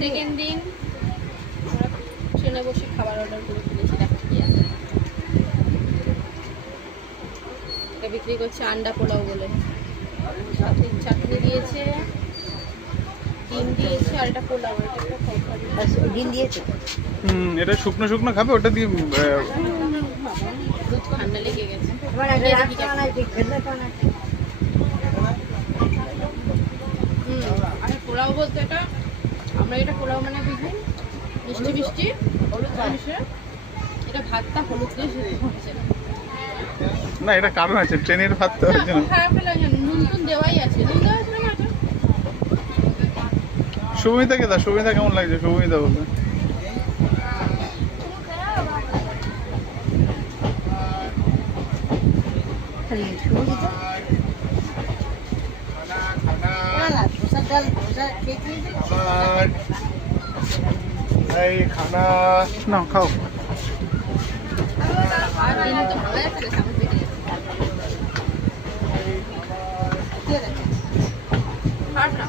Second দিন আমরা ট্রেনে বসে খাবার অর্ডার করে ফেলেছি। দেখো কি আছে, এটা বিক্রি করছে আন্ডা পোলাও বলে। সাথে চাটনি দিয়েছে, ডিম দিয়েছে, আর এটা পোলাও, এটা একটা তরকারি। ডিম দিয়েছে। এটা শুকনো শুকনো খাবে, ওটা দিয়ে দুধ ঠান্ডা লেগে গেছে। আর পোলাও বলতে এটা, আমরা এটা পোলাও মানে বুঝি মিষ্টি মিষ্টি হলুদ মিশে, এটা ভাতটা হলুদ দিয়ে সেদ্ধ হচ্ছে না। না, এটা কারণ আছে, ট্রেনের ভাত তো হচ্ছে না। খারাপ লাগে, নুন টুন দেওয়াই আছে, নুন দেওয়া আছে না এটা। সুমিতাকে দা, সুমিতা কেমন লাগছে? সুমিতা বলতে খানা না খাও। আর ডিম তো ভালো যাচ্ছে না, সামনে পেটে খারাপ না।